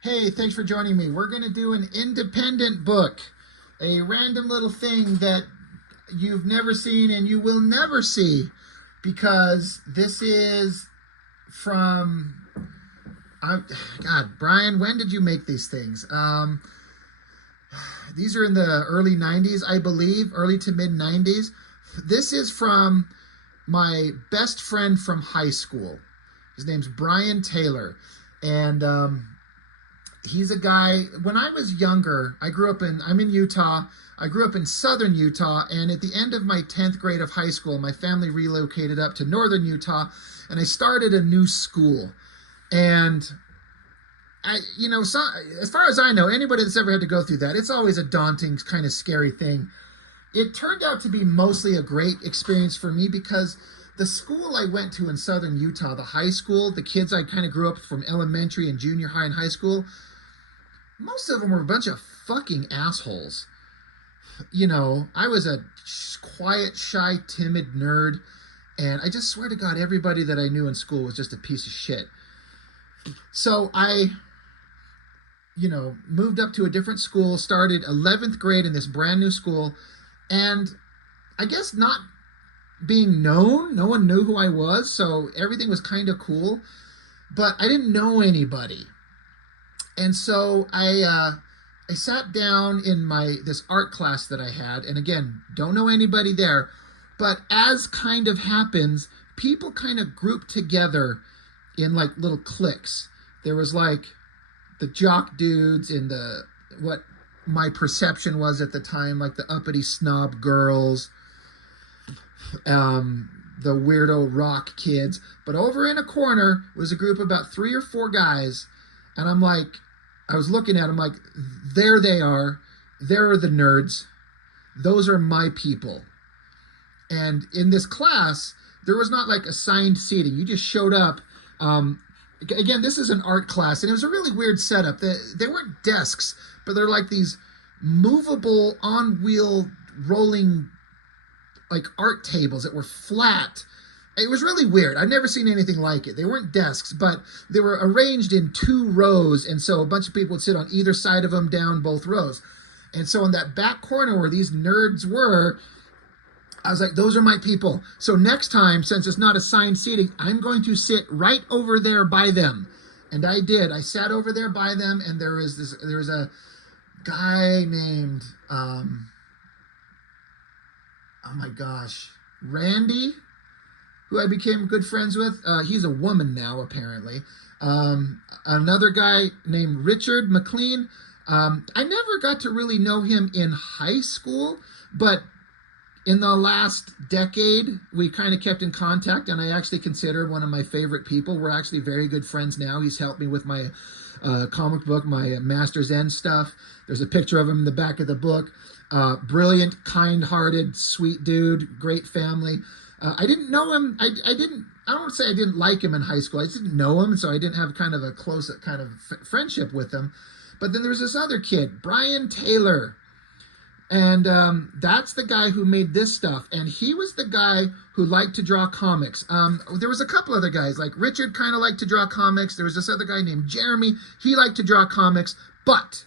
Hey, thanks for joining me. We're going to do an independent book, a random little thing that you've never seen and you will never see because this is from. God, Brian, when did you make these things? These are in the early 90s, I believe, early to mid 90s. This is from my best friend from high school. His name's Brian Taylor. And he's a guy. When I was younger, I'm in Utah. I grew up in southern Utah, and at the end of my 10th grade of high school, my family relocated up to northern Utah, and I started a new school. And as far as I know, anybody that's ever had to go through that, it's always a daunting, kind of scary thing. It turned out to be mostly a great experience for me because the school I went to in southern Utah, the high school, the kids I kind of grew up from elementary and junior high and high school, most of them were a bunch of fucking assholes. I was a quiet, shy, timid nerd, and I just swear to God, everybody that I knew in school was just a piece of shit. So I moved up to a different school, started 11th grade in this brand new school, and I guess not being known, no one knew who I was, so everything was kind of cool, but I didn't know anybody. And so I sat down in this art class that I had, and again, don't know anybody there, but as kind of happens, people kind of grouped together in like little cliques. There was like the jock dudes in what my perception was at the time, like the uppity snob girls, the weirdo rock kids. But over in a corner was a group of about 3 or 4 guys, and I was looking at them like, there they are. There are the nerds. Those are my people. And in this class, there was not like assigned seating. You just showed up. Again, this is an art class, and it was a really weird setup. They weren't desks, but they're like these movable, on-wheel, rolling, like art tables that were flat. It was really weird. I've never seen anything like it. They weren't desks, but they were arranged in 2 rows, and so a bunch of people would sit on either side of them down both rows. And so in that back corner where these nerds were, I was like, those are my people. So next time, since it's not assigned seating, I'm going to sit right over there by them. And I did. I sat over there by them, and there was a guy named, oh my gosh, Randy, who I became good friends with. He's a woman now, apparently. Another guy named Richard McLean. I never got to really know him in high school, but in the last decade, we kind of kept in contact, and I actually consider one of my favorite people. We're actually very good friends now. He's helped me with my comic book, my Master's End stuff. There's a picture of him in the back of the book. Brilliant, kind-hearted, sweet dude, great family. I didn't know him. I don't want to say I didn't like him in high school. I just didn't know him, so I didn't have kind of a close kind of friendship with him. But then there was this other kid, Brian Taylor. And that's the guy who made this stuff. And he was the guy who liked to draw comics. There was a couple other guys, like Richard kind of liked to draw comics. There was this other guy named Jeremy. He liked to draw comics. But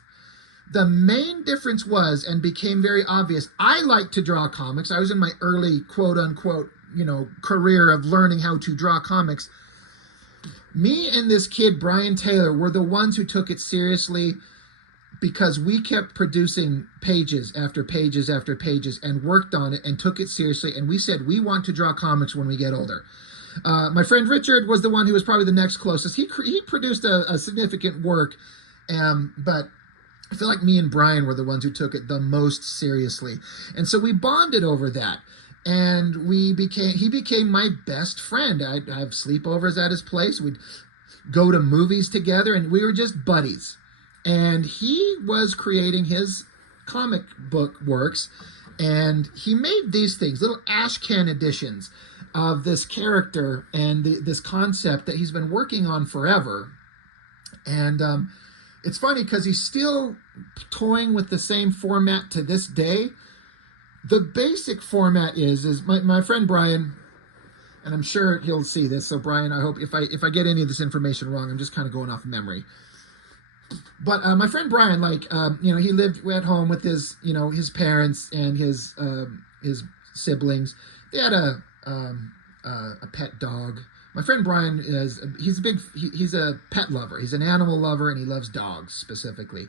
the main difference was, and became very obvious, I liked to draw comics. I was in my early quote-unquote, career of learning how to draw comics. Me and this kid, Brian Taylor, were the ones who took it seriously, because we kept producing pages after pages after pages and worked on it and took it seriously. And we said, we want to draw comics when we get older. My friend Richard was the one who was probably the next closest. He produced a significant work, but I feel like me and Brian were the ones who took it the most seriously. And so we bonded over that. And he became my best friend. I'd have sleepovers at his place. We'd go to movies together, and we were just buddies. And he was creating his comic book works, and he made these things, little ash can editions of this character and this concept that he's been working on forever. And it's funny because he's still toying with the same format to this day. The basic format is my friend Brian, and I'm sure he'll see this. So Brian, I hope if I get any of this information wrong, I'm just kind of going off memory. But my friend Brian, like, he lived at home with his, his parents and his siblings. They had a pet dog. My friend Brian he's a pet lover. He's an animal lover, and he loves dogs specifically.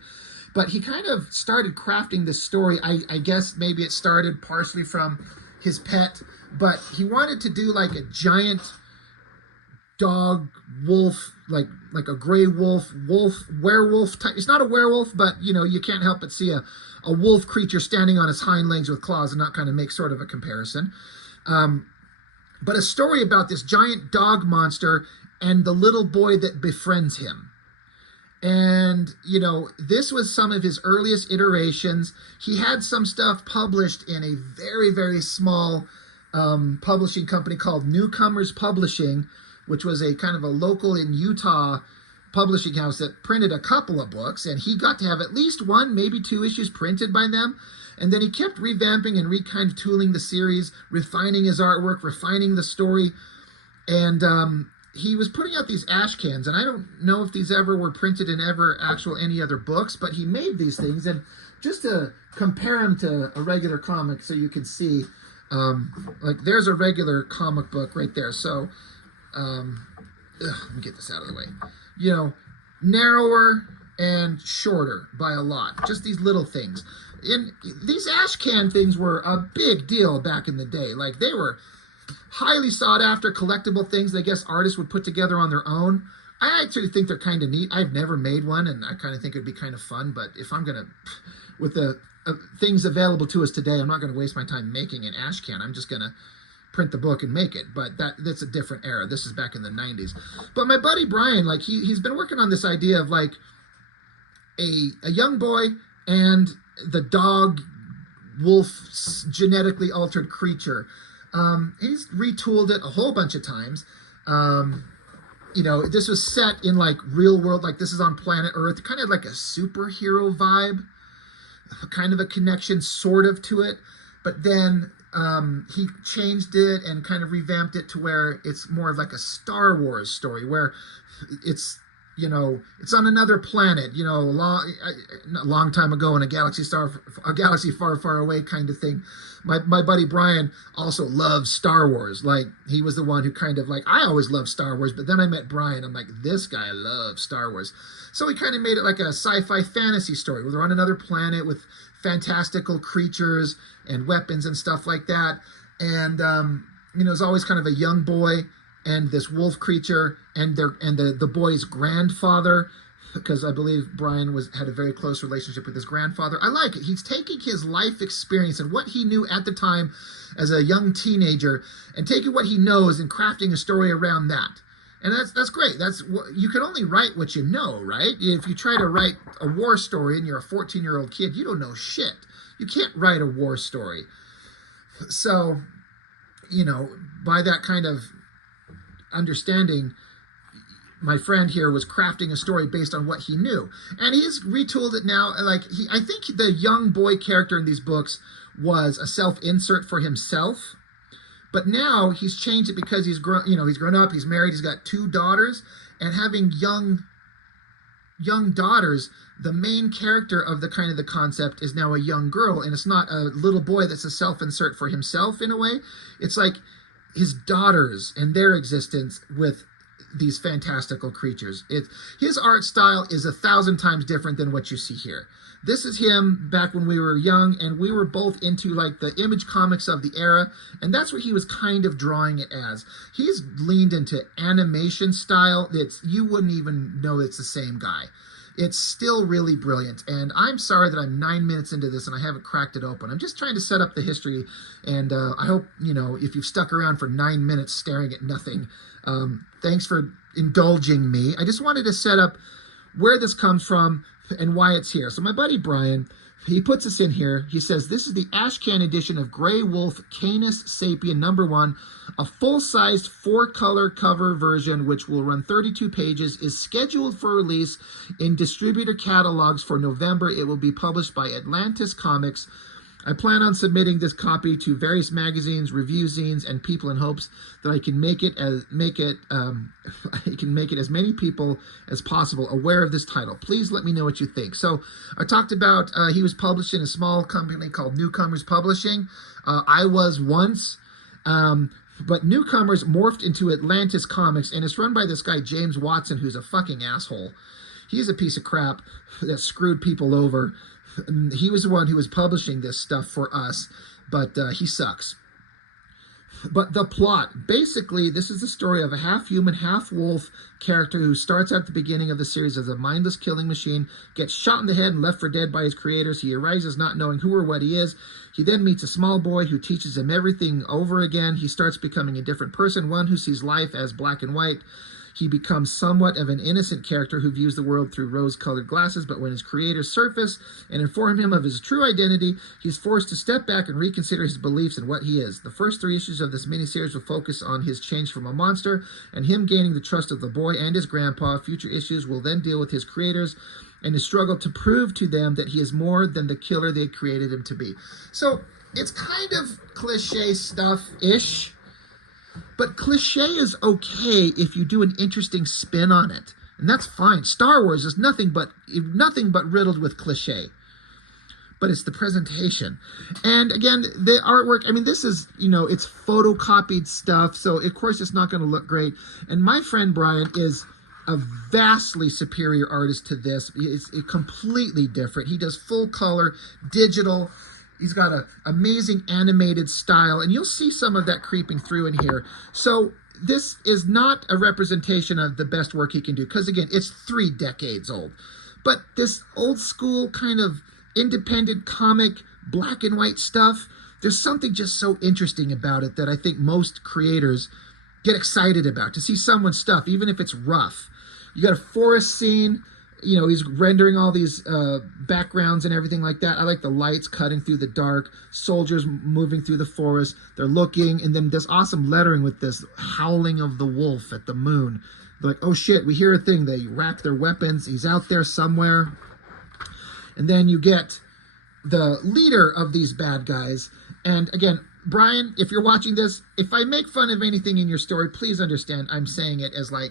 But he kind of started crafting this story. I guess maybe it started partially from his pet, but he wanted to do like a giant dog wolf, like a gray wolf werewolf type. It's not a werewolf, but you can't help but see a wolf creature standing on his hind legs with claws and not kind of make sort of a comparison. But a story about this giant dog monster and the little boy that befriends him. And, this was some of his earliest iterations. He had some stuff published in a very, very small publishing company called Newcomers Publishing, which was a kind of a local in Utah publishing house that printed a couple of books. And he got to have at least one, maybe two issues printed by them. And then he kept revamping and kind of tooling the series, refining his artwork, refining the story. And he was putting out these ash cans, and I don't know if these ever were printed in any other books, but he made these things. And just to compare them to a regular comic so you can see, like there's a regular comic book right there. So let me get this out of the way. Narrower and shorter by a lot. Just these little things. These ash can things were a big deal back in the day. Like, they were highly sought after collectible things that I guess artists would put together on their own. I actually think they're kind of neat. I've never made one, and I kind of think it'd be kind of fun. But if I'm gonna, with the things available to us today, I'm not gonna waste my time making an ash can. I'm just gonna print the book and make it. But that's a different era. This is back in the 90s. But my buddy Brian, like, he's been working on this idea of like a young boy and the dog wolf genetically altered creature. He's retooled it a whole bunch of times. This was set in like real world, like this is on planet Earth, kind of like a superhero vibe, kind of a connection sort of to it. But then he changed it and kind of revamped it to where it's more of like a Star Wars story, where it's on another planet, a long time ago in a galaxy far, far away kind of thing. My buddy Brian also loves Star Wars. Like, he was the one who kind of like, I always loved Star Wars, but then I met Brian. I'm like, this guy loves Star Wars. So he kind of made it like a sci-fi fantasy story where they're on another planet with fantastical creatures and weapons and stuff like that. And, it's always kind of a young boy and this wolf creature and the boy's grandfather, because I believe Brian had a very close relationship with his grandfather. I like it. He's taking his life experience and what he knew at the time as a young teenager and taking what he knows and crafting a story around that. And that's great. You can only write what you know, right? If you try to write a war story and you're a 14-year-old kid, you don't know shit. You can't write a war story. So, by that kind of understanding, my friend here was crafting a story based on what he knew, and he's retooled it now. Like, I think the young boy character in these books was a self-insert for himself, but now he's changed it because he's grown. He's grown up. He's married. He's got 2 daughters, and having young daughters, the main character of the concept is now a young girl, and it's not a little boy that's a self-insert for himself in a way. It's like his daughters and their existence with these fantastical creatures. His art style is 1,000 times different than what you see here. This is him back when we were young, and we were both into like the Image comics of the era, and that's what he was kind of drawing it as. He's leaned into animation style that you wouldn't even know it's the same guy. It's still really brilliant, and I'm sorry that I'm 9 minutes into this and I haven't cracked it open. I'm just trying to set up the history, and I hope, if you've stuck around for 9 minutes staring at nothing, thanks for indulging me. I just wanted to set up where this comes from and why it's here. So my buddy Brian, he puts this in here. He says, this is the Ashcan edition of Grey Wolf Canis Sapien #1, a full-sized 4-color cover version, which will run 32 pages, is scheduled for release in distributor catalogs for November. It will be published by Atlantis Comics. I plan on submitting this copy to various magazines, review zines, and people in hopes that I can make it I can make it as many people as possible aware of this title. Please let me know what you think. So I talked about he was published in a small company called Newcomers Publishing. I was once. But Newcomers morphed into Atlantis Comics, and it's run by this guy, James Watson, who's a fucking asshole. He's a piece of crap that screwed people over. He was the one who was publishing this stuff for us, but he sucks. But the plot, basically, this is the story of a half-human, half-wolf character who starts at the beginning of the series as a mindless killing machine, gets shot in the head and left for dead by his creators. He arises not knowing who or what he is. He then meets a small boy who teaches him everything over again. He starts becoming a different person, one who sees life as black and white. He becomes somewhat of an innocent character who views the world through rose-colored glasses, but when his creators surface and inform him of his true identity, he's forced to step back and reconsider his beliefs and what he is. The first 3 issues of this miniseries will focus on his change from a monster and him gaining the trust of the boy and his grandpa. Future issues will then deal with his creators and his struggle to prove to them that he is more than the killer they created him to be. So it's kind of cliche stuff-ish. But cliche is okay if you do an interesting spin on it. And that's fine. Star Wars is nothing but riddled with cliche. But it's the presentation. And again, the artwork, I mean, this is, it's photocopied stuff. So, of course, it's not going to look great. And my friend Brian is a vastly superior artist to this. It's completely different. He does full color, digital. He's got an amazing animated style, and you'll see some of that creeping through in here. So this is not a representation of the best work he can do, because, again, it's 3 decades old. But this old school kind of independent comic, black and white stuff, there's something just so interesting about it that I think most creators get excited about, to see someone's stuff, even if it's rough. You got a forest scene. He's rendering all these backgrounds and everything like that. I like the lights cutting through the dark, soldiers moving through the forest. They're looking, and then this awesome lettering with this howling of the wolf at the moon. They're like, oh shit, we hear a thing. They rack their weapons. He's out there somewhere. And then you get the leader of these bad guys. And again, Brian, if you're watching this, if I make fun of anything in your story, please understand I'm saying it as like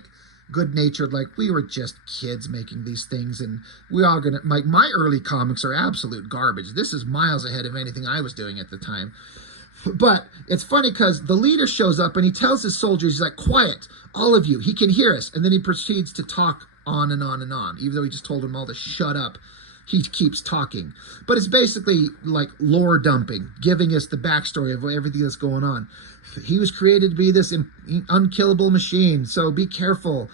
good-natured, like we were just kids making these things, and we all gonna, my early comics are absolute garbage. This is miles ahead of anything I was doing at the time. But it's funny because the leader shows up and he tells his soldiers, he's like, quiet, all of you, he can hear us. And then he proceeds to talk on and on and on. Even though he just told them all to shut up, he keeps talking. But it's basically like lore dumping, giving us the backstory of everything that's going on. He was created to be this unkillable machine, so be careful.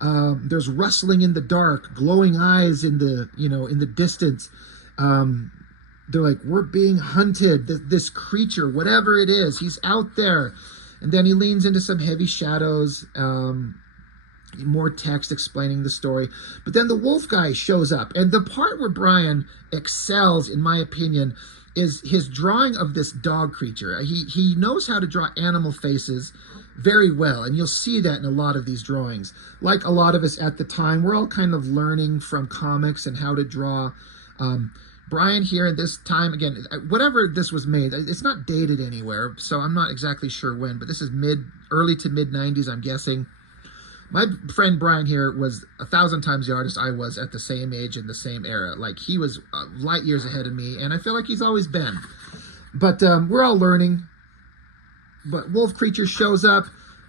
There's rustling in the dark, glowing eyes in the distance. They're like, we're being hunted. This creature, whatever it is, he's out there. And then he leans into some heavy shadows, more text explaining the story. But then the wolf guy shows up. And the part where Brian excels, in my opinion, is his drawing of this dog creature. He knows how to draw animal faces very well, and you'll see that in a lot of these drawings. Like a lot of us at the time, we're all kind of learning from comics and how to draw. Brian here at this time, again, whatever this was made, it's not dated anywhere, so I'm not exactly sure when, but this is early to mid 90s, I'm guessing. My friend Brian here was 1,000 times the artist I was at the same age in the same era. Like, he was light years ahead of me, and I feel like he's always been. But we're all learning. But wolf creature shows up.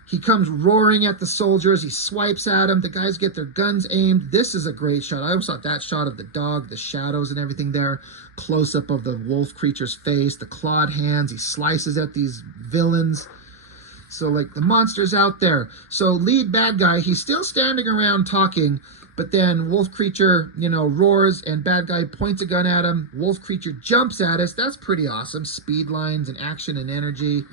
He comes roaring at the soldiers. He swipes at them. The guys get their guns aimed. This is a great shot. I always thought that shot of the dog, the shadows and everything there. Close-up of the wolf creature's face, the clawed hands. He slices at these villains. So, like, the monster's out there. So, lead bad guy, he's still standing around talking, but then wolf creature, roars, and bad guy points a gun at him. Wolf creature jumps at us. That's pretty awesome. Speed lines and action and energy.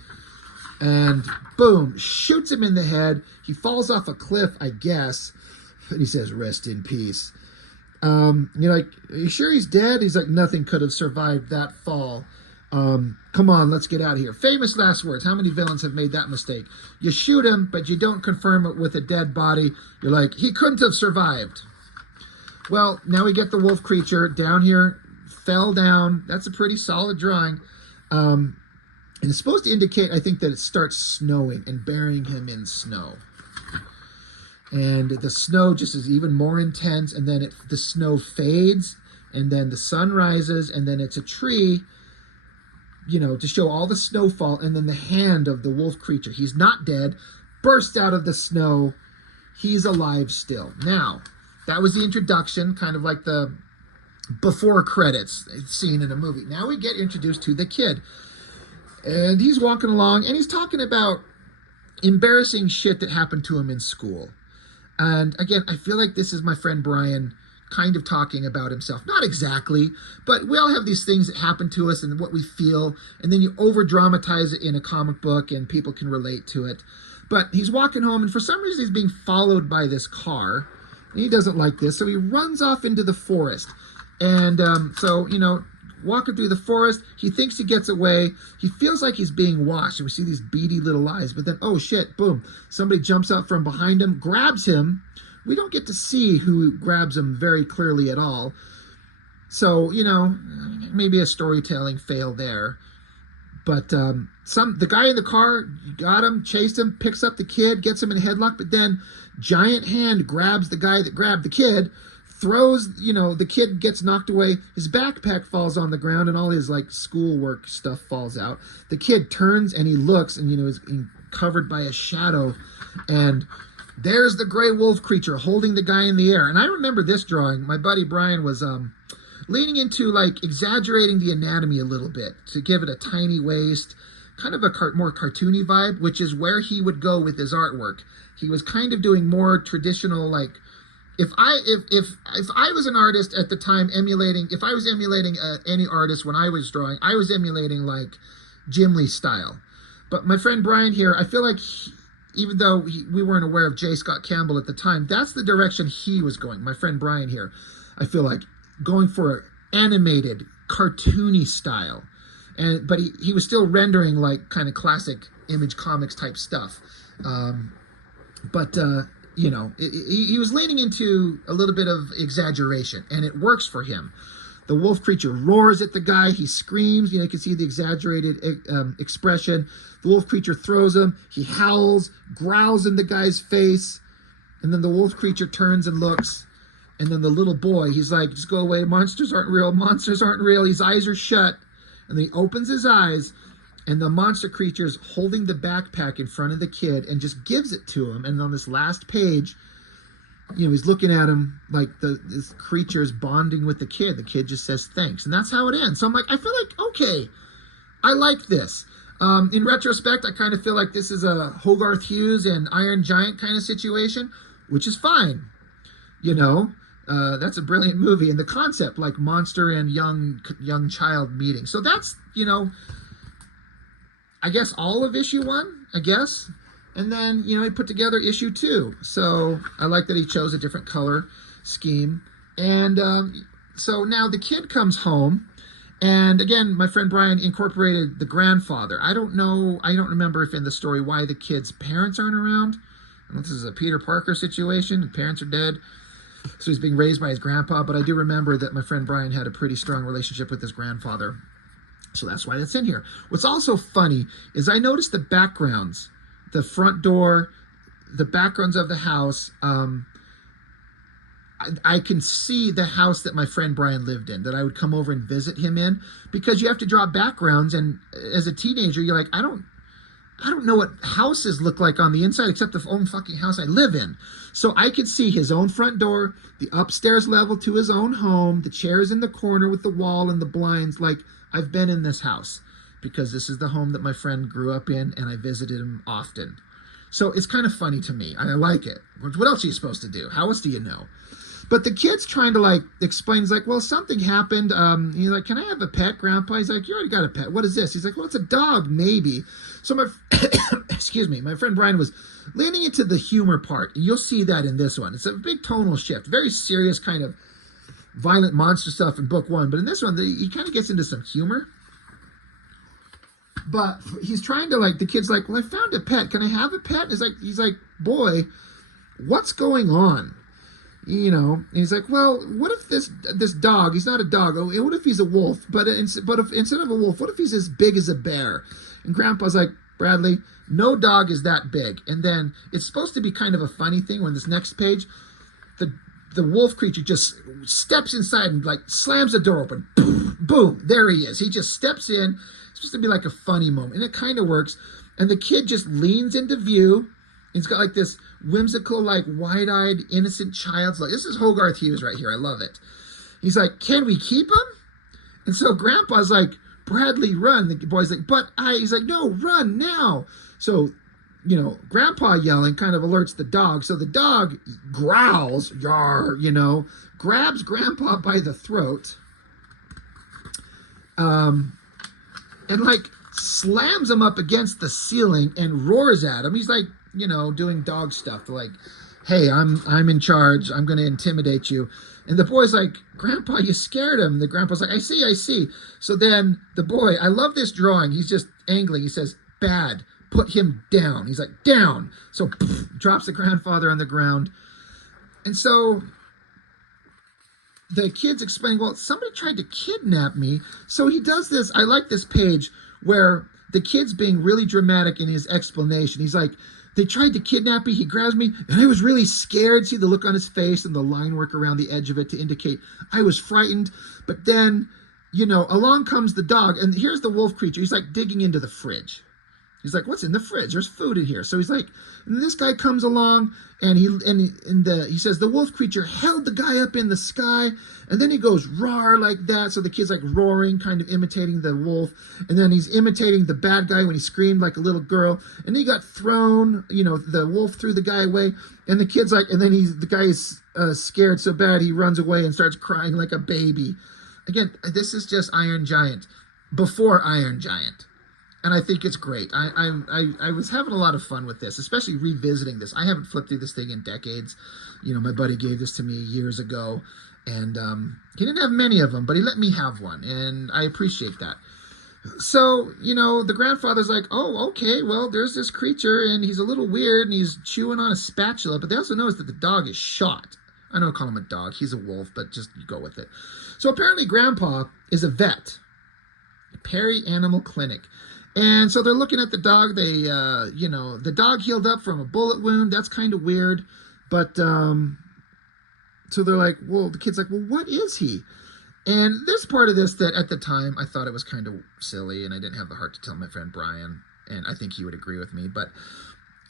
And boom, shoots him in the head. He falls off a cliff, I guess. And he says, rest in peace. You're like, are you sure he's dead? He's like, nothing could have survived that fall. Come on, let's get out of here. Famous last words. How many villains have made that mistake? You shoot him, but you don't confirm it with a dead body. You're like, he couldn't have survived. Well, now we get the wolf creature down here, fell down. That's a pretty solid drawing. And it's supposed to indicate, I think, that it starts snowing and burying him in snow. And the snow just is even more intense, and then the snow fades, and then the sun rises, and then it's a tree, to show all the snowfall, and then the hand of the wolf creature, he's not dead, bursts out of the snow. He's alive still. Now, that was the introduction, kind of like the before credits scene in a movie. Now we get introduced to the kid. And he's walking along, and he's talking about embarrassing shit that happened to him in school. And again, I feel like this is my friend Brian kind of talking about himself. Not exactly, but we all have these things that happen to us and what we feel, and then you over-dramatize it in a comic book, and people can relate to it. But he's walking home, and for some reason he's being followed by this car, and he doesn't like this, so he runs off into the forest. And walking through the forest, he thinks he gets away. He feels like he's being watched, and we see these beady little eyes. But then, oh shit, boom, somebody jumps out from behind him, grabs him. We don't get to see who grabs him very clearly at all. So, maybe a storytelling fail there. But the guy in the car got him, chased him, picks up the kid, gets him in a headlock, but then giant hand grabs the guy that grabbed the kid, throws, the kid gets knocked away, his backpack falls on the ground, and all his schoolwork stuff falls out. The kid turns and he looks, and is covered by a shadow, and there's the gray wolf creature holding the guy in the air. And I remember this drawing. My buddy Brian was leaning into exaggerating the anatomy a little bit to give it a tiny waist, kind of a more cartoony vibe, which is where he would go with his artwork. He was kind of doing more traditional, if I was an artist at the time if I was emulating any artist when I was drawing, I was emulating Jim Lee style. But my friend Brian here, I feel like even though we weren't aware of J. Scott Campbell at the time, that's the direction he was going. My friend Brian here, I feel like going for animated, cartoony style. But he was still rendering kind of classic Image Comics type stuff. He was leaning into a little bit of exaggeration, and it works for him. The wolf creature roars at the guy. He screams. You can see the exaggerated expression. The wolf creature throws him. He howls, growls in the guy's face, and then the wolf creature turns and looks. And then the little boy, he's like, just go away. Monsters aren't real. Monsters aren't real. His eyes are shut. And then he opens his eyes, and the monster creature's holding the backpack in front of the kid and just gives it to him. And on this last page, he's looking at him like this creature's bonding with the kid. The kid just says thanks. And that's how it ends. So I'm like, I feel like, okay, I like this. In retrospect, I kind of feel like this is a Hogarth Hughes and Iron Giant kind of situation, which is fine. That's a brilliant movie. And the concept, monster and young child meeting. So that's, I guess all of issue 1, I guess. And then, he put together issue 2. So I like that he chose a different color scheme. And so now the kid comes home. And again, my friend Brian incorporated the grandfather. I don't remember if in the story why the kid's parents aren't around. I don't know if this is a Peter Parker situation. The parents are dead. So he's being raised by his grandpa. But I do remember that my friend Brian had a pretty strong relationship with his grandfather. So that's why that's in here. What's also funny is I noticed the backgrounds, the front door, the backgrounds of the house. I can see the house that my friend Brian lived in, that I would come over and visit him in, because you have to draw backgrounds. And as a teenager, you're like, I don't know what houses look like on the inside except the own fucking house I live in. So I could see his own front door, the upstairs level to his own home, the chairs in the corner with the wall and the blinds. I've been in this house because this is the home that my friend grew up in, and I visited him often. So it's kind of funny to me. I like it. What else are you supposed to do? How else do you know? But the kid's trying to explain. He's like, well, something happened. He's like, can I have a pet, Grandpa? He's like, you already got a pet. What is this? He's like, well, it's a dog, maybe. So my friend Brian was leaning into the humor part. You'll see that in this one. It's a big tonal shift, very serious kind of violent monster stuff in book 1. But in this one, he kind of gets into some humor. But he's trying to the kid's like, well, I found a pet. Can I have a pet? He's like, boy, what's going on? And he's like, well, what if this dog? He's not a dog. Oh, what if he's a wolf? But if instead of a wolf, what if he's as big as a bear? And Grandpa's like, Bradley, no dog is that big. And then it's supposed to be kind of a funny thing when this next page, the wolf creature just steps inside and like slams the door open. Boom, boom, there he is. He just steps in. It's supposed to be like a funny moment, and it kind of works. And the kid just leans into view. He's got like this whimsical, like wide-eyed, innocent child's like. This is Hogarth Hughes right here. I love it. He's like, can we keep him? And so Grandpa's like, Bradley, run. The boy's like, he's like, no, run now. So, Grandpa yelling kind of alerts the dog. So the dog growls, yar, grabs Grandpa by the throat, and like slams him up against the ceiling and roars at him. He's like, doing dog stuff, like, hey, I'm in charge. I'm going to intimidate you. And the boy's like, Grandpa, you scared him. The grandpa's like, I see. So then the boy, I love this drawing. He's just angling. He says, bad, put him down. He's like, down. So drops the grandfather on the ground. And so the kids explain, well, somebody tried to kidnap me. So he does this. I like this page where the kid's being really dramatic in his explanation. He's like, they tried to kidnap me. He grabs me, and I was really scared. See the look on his face and the line work around the edge of it to indicate I was frightened. But then, along comes the dog, and here's the wolf creature. He's like digging into the fridge. He's like, what's in the fridge? There's food in here. So he's like, and this guy comes along, and he says the wolf creature held the guy up in the sky, and then he goes roar like that. So the kid's like roaring, kind of imitating the wolf, and then he's imitating the bad guy when he screamed like a little girl, and he got thrown. The wolf threw the guy away, and the kid's like, and then the guy is scared so bad he runs away and starts crying like a baby. Again, this is just Iron Giant before Iron Giant. And I think it's great. I was having a lot of fun with this, especially revisiting this. I haven't flipped through this thing in decades. My buddy gave this to me years ago, and he didn't have many of them, but he let me have one, and I appreciate that. So, the grandfather's like, oh, okay, well, there's this creature, and he's a little weird, and he's chewing on a spatula, but they also notice that the dog is shot. I don't call him a dog. He's a wolf, but just go with it. So apparently Grandpa is a vet, Perry Animal Clinic. And so they're looking at the dog. They, the dog healed up from a bullet wound. That's kind of weird. But, so they're like, well, the kid's like, well, what is he? And there's part of this that at the time I thought it was kind of silly, and I didn't have the heart to tell my friend Brian. And I think he would agree with me. But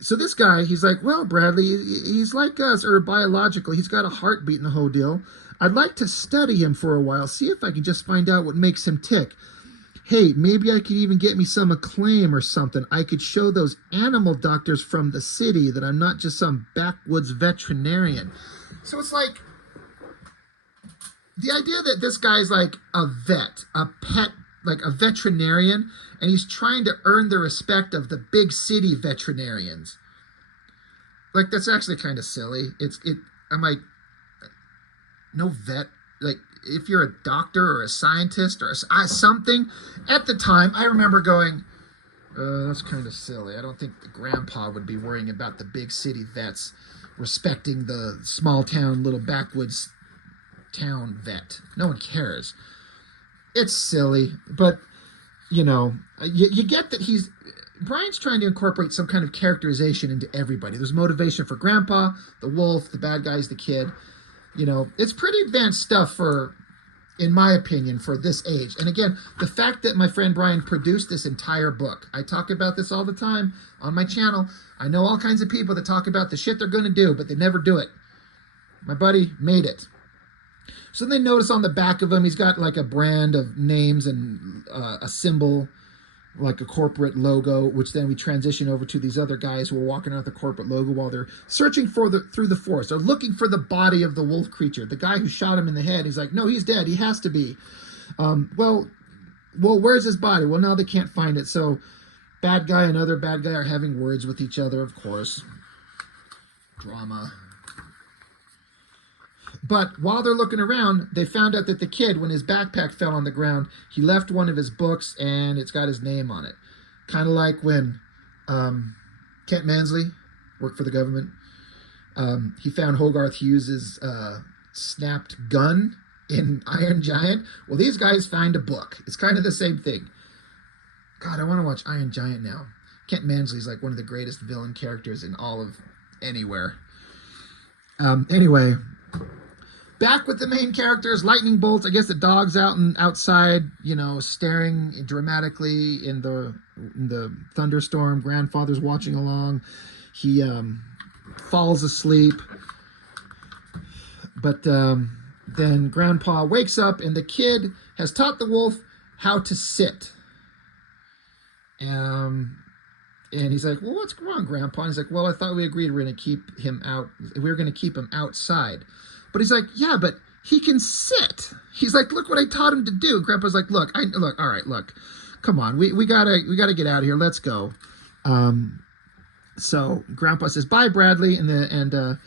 so this guy, he's like, well, Bradley, he's like us, or biologically, he's got a heartbeat and the whole deal. I'd like to study him for a while, see if I can just find out what makes him tick. Hey, maybe I could even get me some acclaim or something. I could show those animal doctors from the city that I'm not just some backwoods veterinarian. So it's like the idea that this guy's like a vet, a pet, like a veterinarian, and he's trying to earn the respect of the big city veterinarians. Like, that's actually kind of silly. I'm like, no vet, like, if you're a doctor or a scientist or something, at the time, I remember going, that's kind of silly. I don't think the grandpa would be worrying about the big city vets respecting the small town, little backwoods town vet. No one cares. It's silly, but, you get that Brian's trying to incorporate some kind of characterization into everybody. There's motivation for Grandpa, the wolf, the bad guy's the kid. It's pretty advanced stuff in my opinion, for this age. And again, the fact that my friend Brian produced this entire book, I talk about this all the time on my channel. I know all kinds of people that talk about the shit they're going to do, but they never do it. My buddy made it. So they notice on the back of him, he's got like a brand of names and a symbol, like a corporate logo, which then we transition over to these other guys who are walking around with the corporate logo while they're searching through the forest. They're looking for the body of the wolf creature. The guy who shot him in the head, he's like, no, he's dead. He has to be. Well, where's his body? Well, now they can't find it. So bad guy and other bad guy are having words with each other, of course. Drama. But while they're looking around, they found out that the kid, when his backpack fell on the ground, he left one of his books, and it's got his name on it. Kind of like when Kent Mansley worked for the government, He found Hogarth Hughes's snapped gun in Iron Giant. Well, these guys find a book. It's kind of the same thing. God, I want to watch Iron Giant now. Kent Mansley's like one of the greatest villain characters in all of anywhere. Anyway, back with the main characters, lightning bolts. I guess the dog's out and outside, staring dramatically in the thunderstorm. Grandfather's watching along. He falls asleep, but then Grandpa wakes up, and the kid has taught the wolf how to sit. And he's like, well, what's wrong, Grandpa? And he's like, well, I thought we agreed we're going to keep him out. We're going to keep him outside. But he's like, yeah, but he can sit. He's like, look what I taught him to do. Grandpa's like, look, all right, look, come on, we gotta get out of here. Let's go. So Grandpa says, bye, Bradley, and the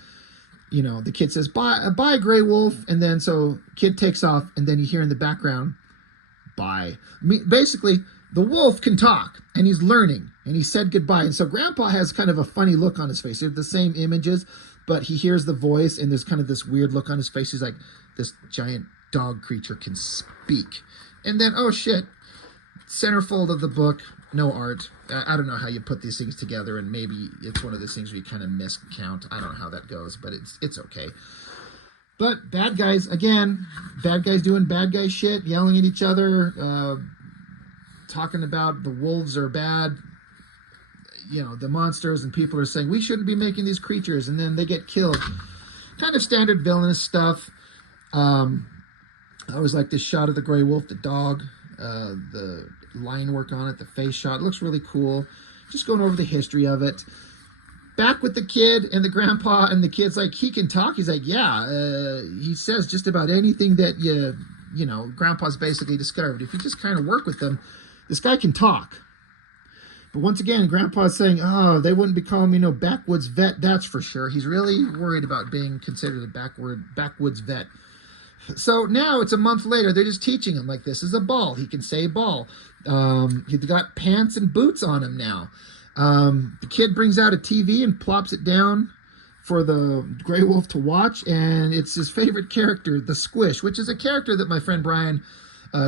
kid says, bye, Gray Wolf, and then so kid takes off, and then you hear in the background, bye. Basically, the wolf can talk, and he's learning, and he said goodbye. And so Grandpa has kind of a funny look on his face. They're the same images, but he hears the voice, and there's kind of this weird look on his face. He's like, this giant dog creature can speak. And then, oh shit, centerfold of the book, no art. I don't know how you put these things together, and maybe it's one of those things where you kind of miscount. I don't know how that goes, but it's okay. But bad guys, again, bad guys doing bad guy shit, yelling at each other, talking about the wolves are bad, the monsters, and people are saying we shouldn't be making these creatures, and then they get killed. Kind of standard villainous stuff. I always like this shot of the gray wolf, the dog, the line work on it, the face shot. It looks really cool. Just going over the history of it. Back with the kid and the grandpa, and the kid's like, he can talk. He's like, yeah. He says just about anything that grandpa's basically discovered. If you just kind of work with them, this guy can talk. But once again, Grandpa's saying, oh, they wouldn't be calling me no backwoods vet, that's for sure. He's really worried about being considered a backwoods vet. So now it's a month later. They're just teaching him, like, this is a ball. He can say ball. He's got pants and boots on him now. The kid brings out a TV and plops it down for the Gray Wolf to watch, and it's his favorite character, the Squish, which is a character that my friend Brian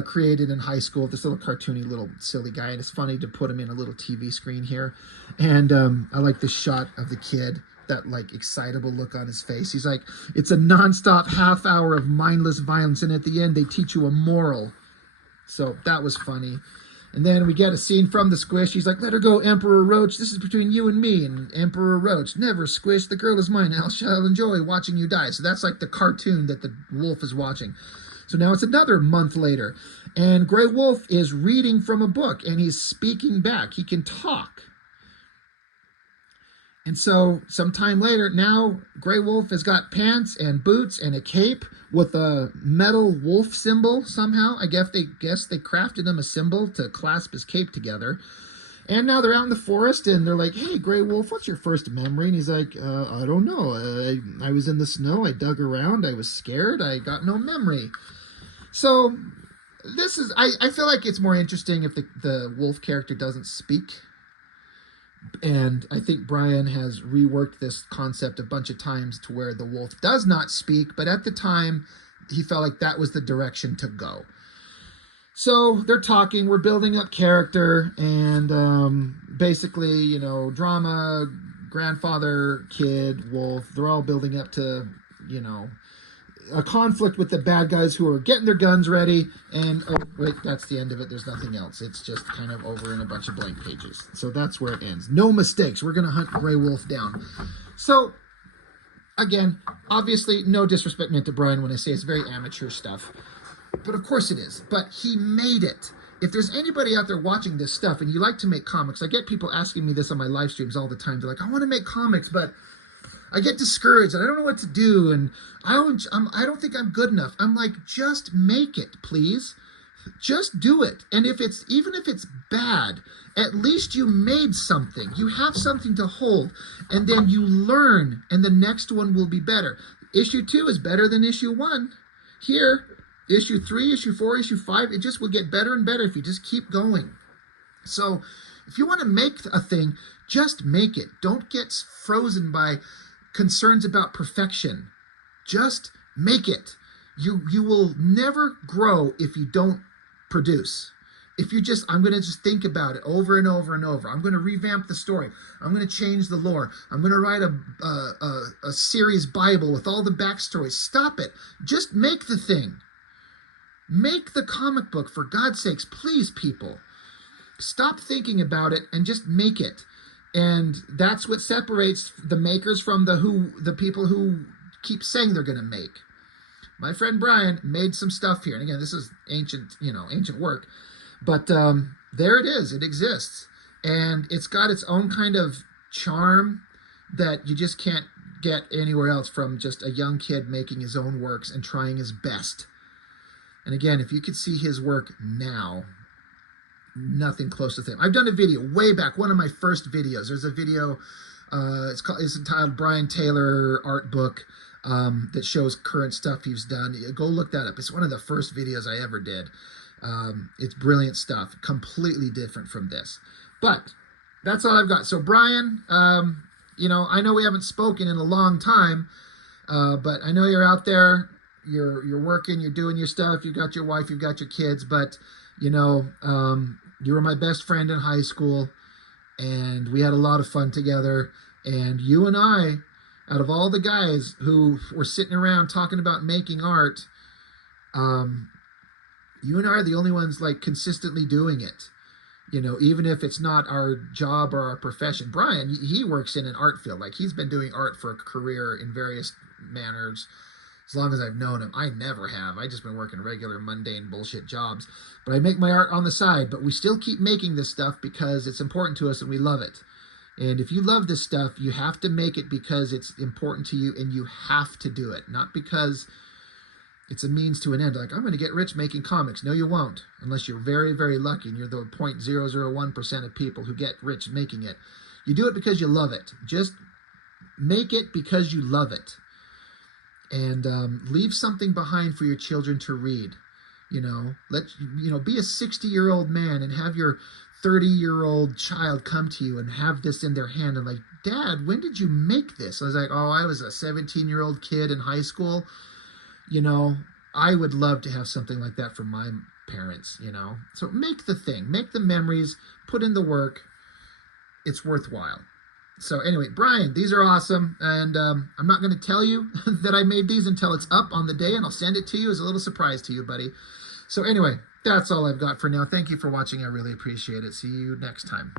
created in high school, this little cartoony little silly guy, and it's funny to put him in a little TV screen here. And I like this shot of the kid, that like excitable look on his face. He's like, it's a nonstop half hour of mindless violence, and at the end they teach you a moral. So that was funny. And then we get a scene from the Squish. He's like, let her go, Emperor Roach. This is between you and me. And Emperor Roach, never, Squish. The girl is mine. I shall enjoy watching you die. So that's like the cartoon that the wolf is watching. So now it's another month later, and Gray Wolf is reading from a book, and he's speaking back. He can talk. And so sometime later, now Gray Wolf has got pants and boots and a cape with a metal wolf symbol somehow. I guess they crafted him a symbol to clasp his cape together. And now they're out in the forest, and they're like, hey, Gray Wolf, what's your first memory? And he's like, I don't know. I was in the snow. I dug around. I was scared. I got no memory. So this is, I feel like it's more interesting if the wolf character doesn't speak. And I think Brian has reworked this concept a bunch of times to where the wolf does not speak, but at the time he felt like that was the direction to go. So they're talking, we're building up character, and basically, drama, grandfather, kid, wolf, they're all building up to, a conflict with the bad guys who are getting their guns ready, and oh wait, that's the end of it. There's nothing else. It's just kind of over in a bunch of blank pages. So that's where it ends. No mistakes. We're gonna hunt Gray Wolf down. So again, obviously no disrespect meant to Brian when I say it's very amateur stuff, but of course it is. But he made it. If there's anybody out there watching this stuff and you like to make comics, I get people asking me this on my live streams all the time. They're like, I want to make comics, but I get discouraged and I don't know what to do, and I don't think I'm good enough. I'm like, just make it, please. Just do it. And even if it's bad, at least you made something. You have something to hold, and then you learn, and the next one will be better. Issue 2 is better than issue 1. Here, issue 3, issue 4, issue 5, it just will get better and better if you just keep going. So if you want to make a thing, just make it. Don't get frozen by concerns about perfection. Just make it. You will never grow if you don't produce. If you just, I'm going to just think about it over and over and over. I'm going to revamp the story. I'm going to change the lore. I'm going to write a series Bible with all the backstories. Stop it. Just make the thing. Make the comic book, for God's sakes. Please, people. Stop thinking about it and just make it. And that's what separates the makers from the people who keep saying they're going to make. My friend Brian made some stuff here. And again, this is ancient work. But there it is. It exists. And it's got its own kind of charm that you just can't get anywhere else from just a young kid making his own works and trying his best. And again, if you could see his work now, nothing close to the same. I've done a video way back, one of my first videos. There's a video, it's entitled Brian Taylor Art Book, that shows current stuff he's done. Go look that up. It's one of the first videos I ever did. It's brilliant stuff, completely different from this. But that's all I've got. So Brian, I know we haven't spoken in a long time, but I know you're out there, you're working, you're doing your stuff, you've got your wife, you've got your kids, but you were my best friend in high school, and we had a lot of fun together. And you and I, out of all the guys who were sitting around talking about making art, you and I are the only ones like consistently doing it. Even if it's not our job or our profession. Brian, he works in an art field. Like, he's been doing art for a career in various manners as long as I've known him. I never have. I just been working regular, mundane bullshit jobs. But I make my art on the side. But we still keep making this stuff because it's important to us and we love it. And if you love this stuff, you have to make it because it's important to you and you have to do it. Not because it's a means to an end. Like, I'm going to get rich making comics. No, you won't. Unless you're very, very lucky and you're the 0.001% of people who get rich making it. You do it because you love it. Just make it because you love it. And leave something behind for your children to read. Be a 60-year-old man and have your 30-year-old child come to you and have this in their hand and like, Dad, when did you make this? I was like, I was a 17-year-old kid in high school. I would love to have something like that from my parents, So make the thing, make the memories, put in the work. It's worthwhile. So anyway, Brian, these are awesome. And I'm not going to tell you that I made these until it's up on the day, and I'll send it to you as a little surprise to you, buddy. So anyway, that's all I've got for now. Thank you for watching. I really appreciate it. See you next time.